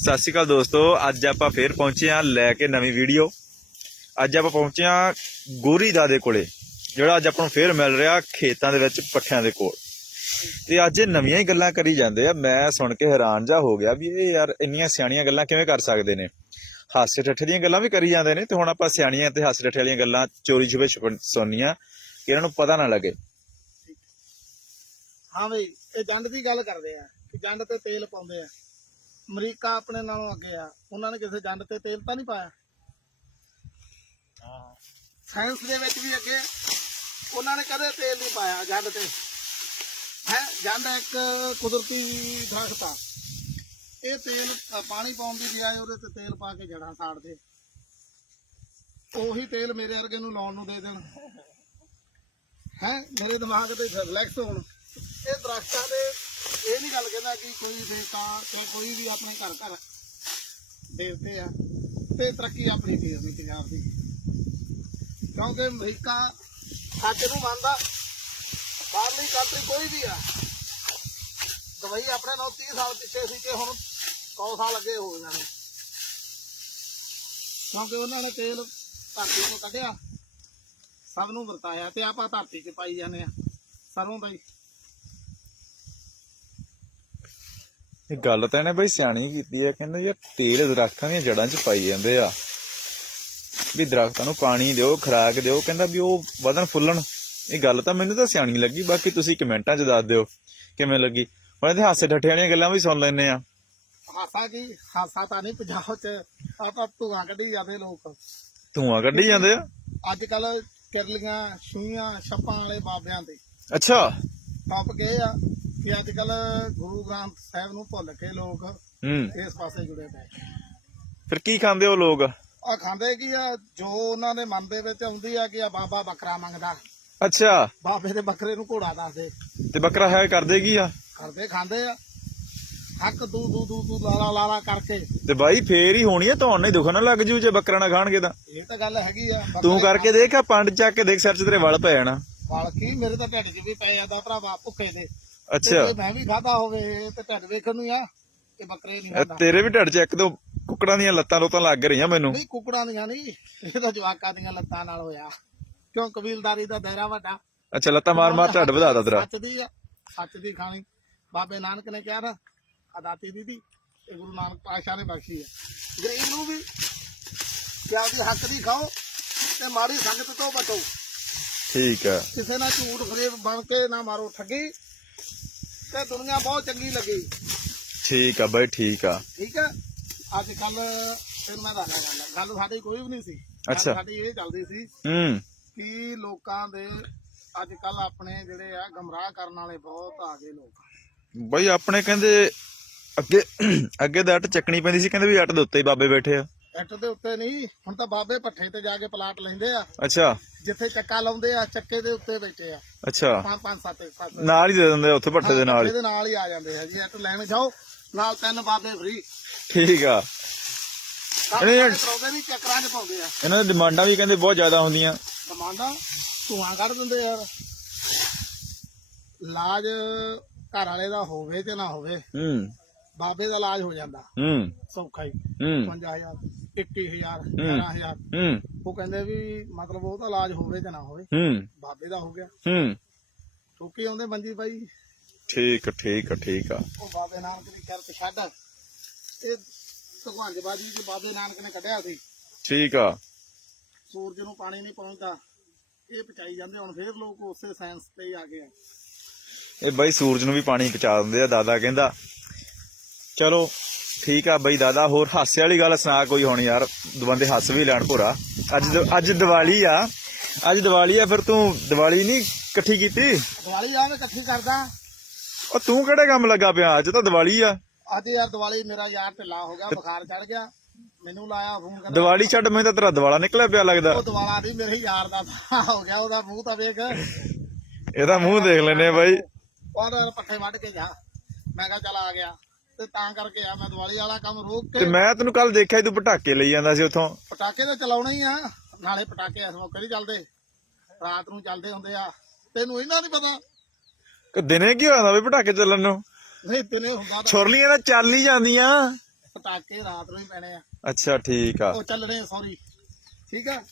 ਸਤਿ ਸ਼੍ਰੀ ਅਕਾਲ ਦੋਸਤੋ, ਅੱਜ ਆਪਾਂ ਫੇਰ ਪਹੁੰਚੇ ਆ ਲੈ ਕੇ ਨਵੀਂ ਵੀਡੀਓ। ਅੱਜ ਆਪਾਂ ਪਹੁੰਚੇ ਆ ਗੋਰੀ ਦਾ ਕੋਲੇ, ਜਿਹੜਾ ਅੱਜ ਆਪਾਂ ਨੂੰ ਫੇਰ ਮਿਲ ਰਿਹਾ ਖੇਤਾਂ ਦੇ ਵਿੱਚ ਪੱਠਿਆਂ ਦੇ ਕੋਲ। ਤੇ ਅੱਜ ਇਹ ਨਵੀਆਂ ਹੀ ਗੱਲਾਂ ਕਰੀ ਜਾਂਦੇ ਆ, ਮੈਂ ਸੁਣ ਕੇ ਹੈਰਾਨ ਜਾ ਹੋ ਗਿਆ ਵੀ ਇਹ ਯਾਰ ਇੰਨੀਆਂ ਸਿਆਣੀਆਂ ਗੱਲਾਂ ਕਿਵੇਂ ਕਰ ਸਕਦੇ ਨੇ। ਹਾਸੇ ਠੱਠੇ ਦੀਆਂ ਗੱਲਾਂ ਵੀ ਕਰੀ ਜਾਂਦੇ ਨੇ ਤੇ ਹੁਣ ਆਪਾਂ ਸਿਆਣੀਆਂ ਤੇ ਹਾਸੇ ਠੱਠੇ ਵਾਲੀਆਂ ਗੱਲਾਂ ਚੋਰੀ ਛੁਪੇ ਸੁਣਨੀਆਂ ਕਿ ਇਹਨਾਂ ਨੂੰ ਪਤਾ ਨਾ ਲੱਗੇ। ਹਾਂ ਬਈ, ਇਹ ਜੰਡ ਦੀ ਗੱਲ ਕਰਦੇ ਆ ਕਿ ਜੰਡ ਤੇ ਤੇਲ ਪਾਉਂਦੇ ਆ। ਅਮਰੀਕਾ ਆਪਣੇ ਨਾਲੋਂ ਅੱਗੇ ਆ। ਉਹਨਾਂ ਨੇ ਕਿਸੇ ਜੰਡ ਤੇ ਤੇਲ ਤਾਂ ਨਹੀਂ ਪਾਇਆ। ਸਾਇੰਸ ਦੇ ਵਿੱਚ ਵੀ ਅੱਗੇ। ਉਹਨਾਂ ਨੇ ਕਦੇ ਤੇਲ ਨਹੀਂ ਪਾਇਆ ਜੰਡ ਤੇ। ਹੈ ਜੰਡ ਇੱਕ ਕੁਦਰਤੀ ਦਰਖਤ ਆ। ਇਹ ਤੇਲ ਪਾਣੀ ਪਾਉਣ ਦੀ ਬਜਾਏ ਉਹਦੇ ਤੇ ਤੇਲ ਪਾ ਕੇ ਜੜਾਂ ਸਾੜਦੇ ਉਹੀ ਤੇਲ ਮੇਰੇ ਵਰਗੇ ਨੂੰ ਲਾਉਣ ਨੂੰ ਦੇ ਦੇਣ। ਹੈ ਮੇਰੇ ਦਿਮਾਗ ਤੇ ਰਿਲੈਕਸ ਹੋਣ। ਇਹ ਦਰਖਤਾਂ ਦੇ ਇਹ ਨਹੀਂ ਗੱਲ ਕਹਿੰਦਾ ਕਿ ਕੋਈ ਦੇਵਤਾ ਤੇ ਕੋਈ ਵੀ ਆਪਣੇ ਘਰ ਘਰ ਦੇਵਤੇ ਆ, ਤੇ ਤਰੱਕੀ ਆਪਣੀ ਫੇਰ ਨਹੀਂ ਪੰਜਾਬ ਦੀ। ਕਿਉਂਕਿ ਅਮਰੀਕਾ ਸੱਚ ਨੂੰ ਮੰਨਦਾ, ਬਾਹਰਲੀ ਕੰਟਰੀ ਕੋਈ ਵੀ ਆ। ਦਵਾਈ ਆਪਣੇ ਨਾਲ 30 ਸਾਲ ਪਿੱਛੇ ਸੀ ਕਿ ਹੁਣ 100 ਸਾਲ ਅੱਗੇ ਹੋ ਜਾਣੇ ਕਿਉਂਕਿ ਉਹਨਾਂ ਨੇ ਤੇਲ ਧਰਤੀ ਤੋਂ ਕੱਢਿਆ, ਸਭ ਨੂੰ ਵਰਤਾਇਆ ਤੇ ਆਪਾਂ ਧਰਤੀ 'ਚ ਪਾਈ ਜਾਂਦੇ ਆ। ਸਰੋਂ ਦਾ ਹੀ ਇਹ ਗੱਲ ਤਾਂ ਇਹਨੇ ਬਈ ਸਿਆਣੀ ਕੀਤੀ ਹੈ ਕਹਿੰਦੇ ਯਾਰ ਤੇਲ ਦਰਖਤਾਂ ਦੀਆਂ ਜੜਾਂ 'ਚ ਪਾਈ ਜਾਂਦੇ ਆ। ਵੀ ਦਰਖਤਾਂ ਨੂੰ ਪਾਣੀ ਦਿਓ ਖੁਰਾਕ ਦਿਓ ਕਹਿੰਦਾ ਵੀ ਉਹ ਵਧਣ ਫੁੱਲਣ। ਇਹ ਗੱਲ ਤਾਂ ਮੈਨੂੰ ਤਾਂ ਸਿਆਣੀ ਲੱਗੀ ਬਾਕੀ ਤੁਸੀਂ ਕਮੈਂਟਾਂ 'ਚ ਦੱਸ ਦਿਓ ਕਿਵੇਂ ਲੱਗੀ? ਹੁਣ ਇਹਦੇ ਹਾਸੇ ਠੱਠੇ ਵਾਲੀਆਂ ਗੱਲਾਂ ਵੀ ਸੁਣ ਲੈਨੇ ਆ। ਹਾਸਾ ਕੀ? ਹਾਸਾ ਤਾਂ ਨਹੀਂ ਪੰਜਾਬ 'ਚ ਆਪਾਂ ਧੂਆਂ ਕੱਢੀ ਜਾਂਦੇ ਲੋਕ। ਧੂਆਂ ਕੱਢੀ ਜਾਂਦੇ ਆ? ਅੱਜ ਕੱਲ ਕਿਰਲੀਆਂ ਛੂਈਆਂ ਛੱਪਾਂ ਵਾਲੇ ਬਾਬਿਆਂ ਦੇ। ਅੱਛਾ। ਟੌਪਿਕ ਇਹ ਆ। ਕਿ ਅੱਜ ਕੱਲ ਗੁਰੂ ਗ੍ਰੰਥ ਸਾਹਿਬ ਨੂੰ ਭੁੱਲ ਕੇ ਲੋਕ ਹੂੰ। ਇਸ ਪਾਸੇ ਜੁੜੇ ਪਏ। ਫਿਰ ਕੀ ਖਾਂਦੇ ਉਹ ਲੋਕ? ਆ ਖਾਂਦੇ ਕੀ ਆ? ਜੋ ਉਹਨਾਂ ਦੇ ਮਨ ਦੇ ਵਿੱਚ ਆਉਂਦੀ ਆ ਕਿ ਆ ਬਾਬਾ ਬੱਕਰਾ ਮੰਗਦਾ। ਅੱਛਾ। ਬਾਬੇ ਦੇ ਬੱਕਰੇ ਨੂੰ ਘੋੜਾ ਦੱਸਦੇ। ਤੇ ਬੱਕਰਾ ਹੈ ਕਰਦੇ ਕੀ ਆ? ਕਰਦੇ ਖਾਂਦੇ ਆ। ਹੱਕ ਦੂ ਦੂ ਦੂ ਦੂ ਲਾਲਾ ਲਾਲਾ ਕਰਕੇ। ਤੇ ਬਾਈ ਫੇਰ ਹੀ ਹੋਣੀ ਆ ਤੁਹਾਨੂੰ ਨਹੀਂ ਦੁਖਣ ਲੱਗ ਜੂ ਜੇ ਬੱਕਰਾ ਨਾ ਖਾਣਗੇ ਤਾਂ। ਇਹ ਤਾਂ ਗੱਲ ਹੈਗੀ ਆ। ਤੂੰ ਕਰਕੇ ਦੇਖ ਆ ਪੰਡ ਚੱਕ ਕੇ ਦੇਖ ਸਿਰ 'ਚ ਤੇਰੇ ਵਲ ਪੈ ਜਾਣਾ। ਵਾਲ ਕੀ? ਮੇਰੇ ਤਾਂ ਢਿੱਡ 'ਚ ਵੀ ਪੈ ਜਾਂਦਾ ਭਰਾਵਾ ਭੁੱਖੇ ਦੇ। ਅੱਛਾ। ਮੈਂ ਵੀ ਖਾਦਾ ਹੋਵੇ ਤੇ ਢਿੱਡ ਵੇਖਣ ਨੂੰ ਆ ਤੇ ਬੱਕਰੇ ਨਹੀਂ ਇਹ ਖਾਂਦਾ। ਤੇਰੇ ਵੀ ਢਿੱਡ 'ਚ ਇੱਕ ਦੋ ਕੁੱਕੜਾਂ ਦੀਆਂ ਲੱਤਾਂ ਲੋਤਾਂ ਲੱਗ ਰਹੀਆਂ ਮੈਨੂੰ। ਨਹੀਂ ਕੁਕੜਾਂ ਦੀਆਂ ਨਹੀਂ ਇਹ ਤਾਂ ਜਵਾਕਾਂ ਦੀਆਂ ਲੱਤਾਂ ਨਾਲ ਹੋਇਆ। ਕਿਉਂ ਕਬੀਲਦਾਰੀ ਦਾ ਦਾਇਰਾ ਵੱਡਾ। ਅੱਛਾ ਲੱਤਾਂ ਮਾਰ ਮਾਰ ਢਿੱਡ ਵਧਾਦਾ ਤੇਰਾ। ਸੱਚ ਦੀ ਆ ਸੱਚ ਦੀ ਖਾਣੀ। ਬਾਬੇ ਨਾਨਕ ਨੇ ਕਿਹਾ ਨਾ ਅਦਾਤੀ ਦੀ ਦੀ ਤੇ ਗੁਰੂ ਨਾਨਕ ਪਾਤਸ਼ਾਹ ਨੇ ਬਖਸ਼ੀ ਹੈ ਗਰੀਬ ਨੂੰ ਵੀ ਕਿ ਆਪਦੀ ਹੱਕ ਦੀ ਖਾਓ ਤੇ ਮਾੜੀ ਸੰਗਤ ਤੋਂ ਬਚੋ। ਠੀਕ ਆ। ਕਿਸੇ ਨਾਲ ਝੂਠ ਫਰੇਬ ਬਣ ਕੇ ਨਾ ਮਾਰੋ ਠੱਗੀ। ਤੇ ਦੁਨੀਆ ਬਹੁਤ ਚੰਗੀ ਲੱਗੀ। ਠੀਕ ਆ ਬਾਈ ਠੀਕ ਆ। ਠੀਕ ਹੈ ਅੱਜ ਕੱਲ ਤੈਨੂੰ ਮੈਂ ਦੱਸਦਾ ਗੱਲ। ਗੱਲ ਸਾਡੀ ਕੋਈ ਵੀ ਨਹੀਂ ਸੀ। ਗੱਲ ਅੱਛਾ। ਸਾਡੀ ਇਹ ਚੱਲਦੀ ਸੀ ਹੂੰ। ਕਿ ਲੋਕਾਂ ਦੇ ਅੱਜ ਕੱਲ ਆਪਣੇ ਜਿਹੜੇ ਆ ਗਮਰਾਹ ਕਰਨ ਵਾਲੇ ਬਹੁਤ ਆ ਗਏ ਲੋਕ। ਬਾਈ ਆਪਣੇ ਕਹਿੰਦੇ ਅੱਗੇ ਅੱਗੇ ਦਾ ਅੱਟ ਚੱਕਣੀ ਪੈਂਦੀ ਸੀ ਕਹਿੰਦੇ ਵੀ ਅੱਟ ਦੇ ਉੱਤੇ ਹੀ ਬਾਬੇ ਬੈਠੇ ਆ। ਇੱਟ ਦੇ ਉੱਤੇ ਨਹੀਂ ਹੁਣ ਤਾਂ ਬਾਬੇ ਪੱਠੇ ਤੇ ਜਾ ਕੇ ਪਲਾਟ ਲੈਂਦੇ ਆ। ਅੱਛਾ। ਜਿੱਥੇ ਚੱਕਾ ਲਾਉਂਦੇ ਆ ਚੱਕੇ ਦੇ ਉੱਤੇ ਬੈਠੇ ਆ। ਅੱਛਾ। ਪੰਜ ਪੰਜ ਸੱਤ ਸੱਤ। ਨਾਲ ਹੀ ਦੇ ਦਿੰਦੇ ਆ ਉੱਥੇ ਭੱਠੇ ਦੇ ਨਾਲ ਹੀ। ਇਹਦੇ ਨਾਲ ਹੀ ਆ ਜਾਂਦੇ ਆ ਜੀ ਇੱਟ ਲੈਣ ਜਾਓ ਨਾਲ ਤਿੰਨ ਬਾਬੇ ਫ੍ਰੀ ਠੀਕ ਆ। ਇਹਨੇ- ਪਾਉਂਦੇ ਨਹੀਂ ਚੱਕਰਾਂ 'ਚ ਪਾਉਂਦੇ ਆ। ਇਹਨਾਂ ਦੀ ਡਿਮਾਂਡਾਂ ਵੀ ਕਹਿੰਦੇ ਬਹੁਤ ਜ਼ਿਆਦਾ ਹੁੰਦੀਆਂ। ਕਮਾਂਦਾ ਧੂਆਂ ਕੱਢ ਦਿੰਦੇ ਯਾਰ ਇਲਾਜ ਘਰ ਵਾਲੇ ਦਾ ਹੋਵੇ ਤੇ ਨਾ ਹੋਵੇ ਹੂੰ। ਬਾਬੇ ਦਾ ਇਲਾਜ ਹੋ ਜਾਂਦਾ। ਹੂੰ। ਸੌਖਾ ਹੀ। ਹੂੰ। 50000 21000 ਹੂੰ। 11000 ਹੂੰ। ਉਹ ਕਹਿੰਦੇ ਵੀ ਮਤਲਬ ਉਹਦਾ ਇਲਾਜ ਹੋਵੇ ਤੇ ਨਾ ਹੋਵੇ। ਹੂੰ। ਬਾਬੇ ਦਾ ਹੋ ਗਿਆ। ਹੂੰ। ਠੋਕੀ ਆਉਂਦੇ ਮੰਜੀ ਬਾਈ। ਠੀਕ ਠੀਕ ਠੀਕ ਆ। ਉਹ ਬਾਬੇ ਨਾਨਕ ਦੀ ਕਰਤ ਛੱਡ। ਇਹ ਭਗਵਾਨ ਦੇ ਬਾਜੀ ਚ ਬਾਬੇ ਨਾਨਕ ਨੇ ਕੱਢਿਆ ਸੀ। ਠੀਕ ਆ। ਸੂਰਜ ਨੂੰ ਪਾਣੀ ਨਹੀਂ ਪਹੁੰਚਦਾ ਇਹ ਪਚਾਈ ਜਾਂਦੇ ਹੁਣ ਫੇਰ ਲੋਕ ਉਸੇ ਸਾਇੰਸ ਤੇ ਹੀ ਆ ਗਏ ਆ। ਇਹ ਬਾਈ ਸੂਰਜ ਨੂੰ ਵੀ ਪਾਣੀ ਪਹੁੰਚਾ ਦਿੰਦੇ ਆ ਦਾਦਾ ਕਹਿੰਦਾ ਚਲੋ ਠੀਕ ਆ ਬਾਈ ਦਾਦਾ ਹੋਰ ਹਾਸੇ ਵਾਲੀ ਗੱਲ ਸੁਣਾ ਕੋਈ ਹੁਣ ਯਾਰ ਬੰਦੇ ਹੱਸ ਵੀ ਲੈਣ ਭੋਰਾ। ਅੱਜ ਅੱਜ ਦੀਵਾਲੀ ਆ ਅੱਜ ਦੀਵਾਲੀ ਆ ਫਿਰ ਤੂੰ ਦੀਵਾਲੀ ਨਹੀਂ ਇਕੱਠੀ ਕੀਤੀ? ਦੀਵਾਲੀ ਆਵੇ ਇਕੱਠੀ ਕਰਦਾ। ਉਹ ਤੂੰ ਕਿਹੜੇ ਕੰਮ ਲੱਗਾ ਪਿਆ? ਅੱਜ ਤਾਂ ਦੀਵਾਲੀ ਆ। ਅੱਜ ਯਾਰ ਦੀਵਾਲੀ ਮੇਰਾ ਯਾਰ ਢਿੱਲਾ ਹੋ ਗਿਆ ਬੁਖਾਰ ਚੜ ਗਿਆ। ਮੈਨੂੰ ਲਾਇਆ ਫੋਨ ਕਰ ਦੀਵਾਲੀ ਛੱਡ ਮੈਂ ਤਾਂ ਤੇਰਾ ਦਿਵਾਲਾ ਨਿਕਲਿਆ ਪਿਆ ਲੱਗਦਾ। ਉਹ ਦਿਵਾਲਾ ਨਹੀਂ ਮੇਰੇ ਯਾਰ ਦਾ ਹੋ ਗਿਆ ਉਹਦਾ ਮੂੰਹ ਤਾਂ ਵੇਖ। ਇਹਦਾ ਮੂੰਹ ਦੇਖ ਲੈਨੇ ਆ ਬਾਈ। ਉਹਦਾ ਪੱਠੇ ਵੱਢ ਕੇ ਜਾ ਮੈਂ ਕਿਹਾ ਚੱਲ ਆ ਗਿਆ। ਤੇ ਤਾਂ ਕਰਕੇ ਆ ਮੈਂ ਦੀਵਾਲੀ ਵਾਲਾ ਕੰਮ ਰੋਕ ਤੇ ਕੇ ਮੈਂ ਤੈਨੂੰ ਕੱਲ ਦੇਖਿਆ ਤੂੰ ਪਟਾਕੇ ਲਈ ਜਾਂਦਾ ਸੀ ਉੱਥੋਂ। ਪਟਾਕੇ ਤਾਂ ਚਲਾਉਣੇ ਹੀ ਆ ਨਾਲੇ ਪਟਾਕੇ ਇਸ ਮੌਕੇ ਨਹੀਂ ਚੱਲਦੇ। ਰਾਤ ਨੂੰ ਚੱਲਦੇ ਹੁੰਦੇ ਆ। ਤੈਨੂੰ ਇਹਨਾਂ ਨਹੀਂ ਪਤਾ। ਕਿ ਦਿਨੇ ਕੀ ਹੋਇਆ ਵੀ ਪਟਾਕੇ ਚੱਲਣ ਨੂੰ? ਨਹੀਂ ਤੈਨੂੰ ਹੁੰਦਾ ਤਾਂ ਛੁਰਲੀਆਂ ਤਾਂ ਚੱਲ ਹੀ ਜਾਂਦੀਆਂ। ਪਟਾਕੇ ਰਾਤ ਨੂੰ ਹੀ ਪੈਣੇ ਆ। ਅੱਛਾ ਠੀਕ ਆ। ਉਹ ਚੱਲਣੇ ਸੌਰੀ ਠੀਕ ਆ?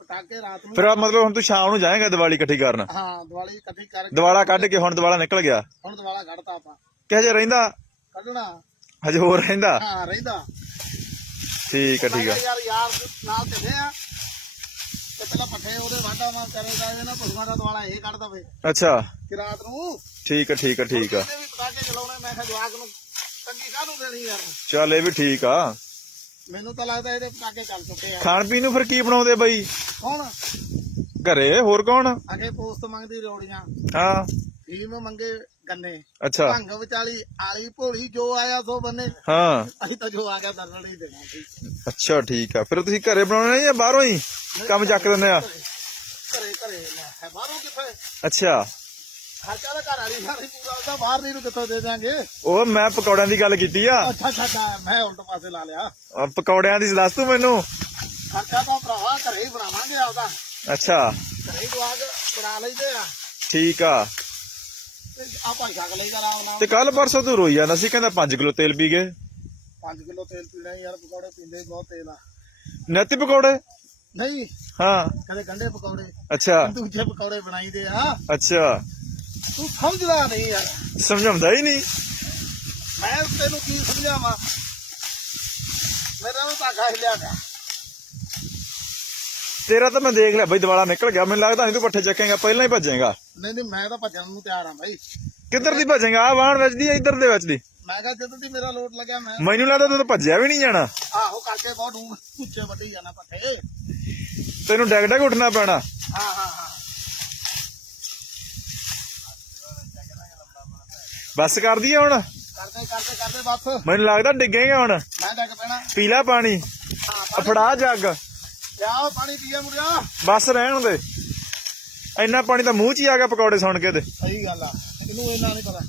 ਪਟਾਕੇ ਰਾਤ ਨੂੰ ਫਿਰ ਆ ਮਤਲਬ ਹੁਣ ਤੂੰ ਸ਼ਾਮ ਨੂੰ ਜਾਏਂਗਾ ਦੀਵਾਲੀ ਇਕੱਠੀ ਕਰਨ? ਹਾਂ ਦੀਵਾਲੀ ਇਕੱਠੀ ਕਰਕੇ ਦਿਵਾਲਾ ਕੱਢ ਕੇ ਹੁਣ ਦਿਵਾਲਾ ਨਿਕਲ ਗਿਆ। ਹੁਣ ਦੀਵਾਲਾ ਕੱਢਤਾ ਆਪਾਂ। ਕਿਹੋ ਜਿਹਾ ਰਹਿੰਦਾ? ਕੱਢਣਾ। ਹਜੇ ਹੋਰ ਰਹਿੰਦਾ? ਹਾਂ ਰਹਿੰਦਾ। ਠੀਕ ਆ ਠੀਕ ਆ। ਯਾਰ ਯਾਰ ਨਾਲ ਚੱਲੇ ਆ। ਤੇ ਪਹਿਲਾਂ ਪੱਠੇ ਉਹਦੇ ਵਾਢਾ ਮਾ ਕਰੇਗਾ ਇਹ ਨਾ ਪਸ਼ੂਆਂ ਦਾ ਦੀਵਾਲਾ ਇਹ ਕੱਢ ਦਵੇ। ਅੱਛਾ। ਕਿ ਰਾਤ ਨੂੰ ਠੀਕ ਆ ਠੀਕ ਆ ਠੀਕ ਆ। ਇਹਦੇ ਵੀ ਪਟਾਕੇ ਚਲਾਉਣੇ ਮੈਂ ਕਿਹਾ ਜਵਾਕ ਨੂੰ ਤੰਗੀ ਕਾਹਨੂੰ ਦੇਣੀ ਯਾਰ ਚੱਲ ਇਹ ਵੀ ਠੀਕ ਆ। ਮੈਨੂੰ ਤਾਂ ਲੱਗਦਾ ਇਹਦੇ ਪਟਾਕੇ ਚੱਲ ਚੁੱਕੇ ਆ। ਖਾਣ ਪੀਣ ਨੂੰ ਫਿਰ ਕੀ ਬਣਾਉਂਦੇ ਬਾਈ? ਕੌਣ ਘਰੇ? ਹੋਰ ਕੌਣ? ਅਗੇ ਪੋਸਟ ਮੰਗਦੀ ਰੋੜੀਆਂ। ਹਾਂ। ਫੀਮ ਮੰਗੇ ਗੰਨੇ। ਅੱਛਾ। ਭੰਗ ਵਿਚਾਲੀ ਆਲੀ ਭੋਲੀ ਜੋ ਆਇਆ ਸੋ ਬੰਨੇ। ਹਾਂ। ਅਸੀਂ ਤਾਂ ਜੋ ਆ ਗਿਆ ਦਰਣ ਨਹੀਂ ਦੇਣਾ ਸੀ। ਅੱਛਾ ਠੀਕ ਆ। ਫਿਰ ਤੁਸੀਂ ਘਰੇ ਬਣਾਉਣੇ ਜਾਂ ਬਾਹਰੋਂ ਹੀ ਕੰਮ ਚੱਕ ਦਿੰਦੇ ਆ? ਘਰੇ। ਘਰੇ ਹੈ। ਬਾਹਰੋਂ ਕਿੱਥੇ? ਅੱਛਾ। ਖਰਚਾ ਤਾਂ ਘਰ ਵਾਲੀ ਸਾਰੀ ਪੂਰਾ ਉਹਦਾ ਬਾਹਰ ਨਹੀਂ ਨੂੰ ਕਿੱਥੋਂ ਦੇ ਦਿਆਂਗੇ? ਉਹ ਮੈਂ ਪਕੌੜਿਆਂ ਦੀ ਗੱਲ ਕੀਤੀ ਆ। ਅੱਛਾ ਅੱਛਾ ਮੈਂ ਉਲਟ ਪਾਸੇ ਲਾ ਲਿਆ। ਪਕੌੜਿਆਂ ਦੀ ਦੱਸ ਤੂੰ ਮੈਨੂੰ। ਖਰਚਾ ਤਾਂ ਭਰਾਵਾ ਘਰੇ ਹੀ ਬਣਾਵਾਂਗੇ ਆਪਦਾ। ਅੱਛਾ। ਘਰੇ ਜਵਾਕ ਬਣਾ ਲਈਦੇ ਆ। ਠੀਕ ਆ। ਤੇ ਆਪਾਂ ਛਕ ਲਈਦਾ ਆਰਾਮ ਨਾਲ ਤੇ ਕੱਲ ਪਰਸੋਂ ਤੂੰ ਰੋਈ ਜਾਂਦਾ ਸੀ ਕਹਿੰਦਾ 5 ਕਿਲੋ ਤੇਲ ਪੀ ਗਏ। 5 ਕਿਲੋ ਤੇਲ ਪੀਣਾ ਯਾਰ ਪਕੌੜੇ ਪੀਂਦੇ ਬਹੁਤ ਤੇਲ ਆ। ਨੈਤੀ ਪਕੌੜੇ? ਨਹੀਂ। ਹਾਂ। ਕਦੇ ਗੰਡੇ ਪਕੌੜੇ। ਅੱਛਾ। ਦੂਜੇ ਪਕੌੜੇ ਬਣਾਈਦੇ ਆ। ਅੱਛਾ। ਤੂੰ ਸਮਝਦਾ ਨਹੀਂ ਯਾਰ। ਸਮਝਾਉਂਦਾ ਹੀ ਨਹੀਂ। ਮੈਂ ਤੈਨੂੰ ਕੀ ਸਮਝਾਵਾਂ? ਮੇਰਾ ਨੂੰ ਧਾਗਾ ਹਿਲਿਆ ਗਿਆ ਤੇਰਾ ਤਾਂ ਮੈਂ ਦੇਖ ਲਿਆ ਬਈ ਦਿਵਾਲਾ ਨਿਕਲ ਗਿਆ। ਮੈਨੂੰ ਲੱਗਦਾ ਸੀ ਤੂੰ ਪੱਠੇ ਚੱਕੇਗਾ ਪਹਿਲਾਂ ਹੀ ਭੱਜੇਗਾ। ਨਹੀਂ ਨਹੀਂ ਮੈਂ ਤਾਂ ਭੱਜਣ ਨੂੰ ਤਿਆਰ ਆ ਭਾਈ ਕਿੱਧਰ ਦੀ ਭੱਜੇਗਾ? ਆ ਵਾਹਣ ਵਿੱਚ ਦੀ ਆ, ਇੱਧਰ ਦੇ ਵਿੱਚ ਦੀ ਮੈਂ ਕਿਹਾ ਜਦੋਂ ਦੀ ਮੇਰਾ ਲੋਟ ਲੱਗਿਆ ਮੈਂ ਮੈਨੂੰ ਲੱਗਦਾ ਤੂੰ ਤਾਂ ਭੱਜਿਆ ਵੀ ਨਹੀਂ ਜਾਣਾ। ਆਹੋ ਕਰਕੇ ਬਹੁਤ ਉੱਚੇ ਵੱਢੀ ਜਾਣਾ ਪੱਠੇ। ਤੈਨੂੰ ਡੈਗ ਡੈਗ ਉੱਠਣਾ ਪੈਣਾ। ਹਾਂ ਹਾਂ ਹਾਂ। ਬਸ ਕਰ ਦਈਏ ਹੁਣ? ਕਰਦੇ ਕਰਦੇ ਕਰਦੇ ਬਸ। ਮੈਂ ਮੈਨੂੰ ਲੱਗਦਾ ਡਿੱਗੇਗਾ ਹੁਣ। ਡੱਕ ਪੈਣਾ। ਪੀਲਾ ਪਾਣੀ। ਫੜਾ ਜੱਗ। ਪਾਣੀ ਪੀਏ ਮੁੜਿਆ ਬਸ ਰਹਿਣ ਦੇ। ਇੰਨਾ ਪਾਣੀ ਤਾਂ ਮੂੰਹ 'ਚ ਹੀ ਆ ਗਿਆ ਪਕੌੜੇ ਸੁਣ ਕੇ ਤੇ। ਸਹੀ ਗੱਲ ਆ। ਤੈਨੂੰ ਇਹਨਾਂ ਨਹੀਂ ਪਤਾ।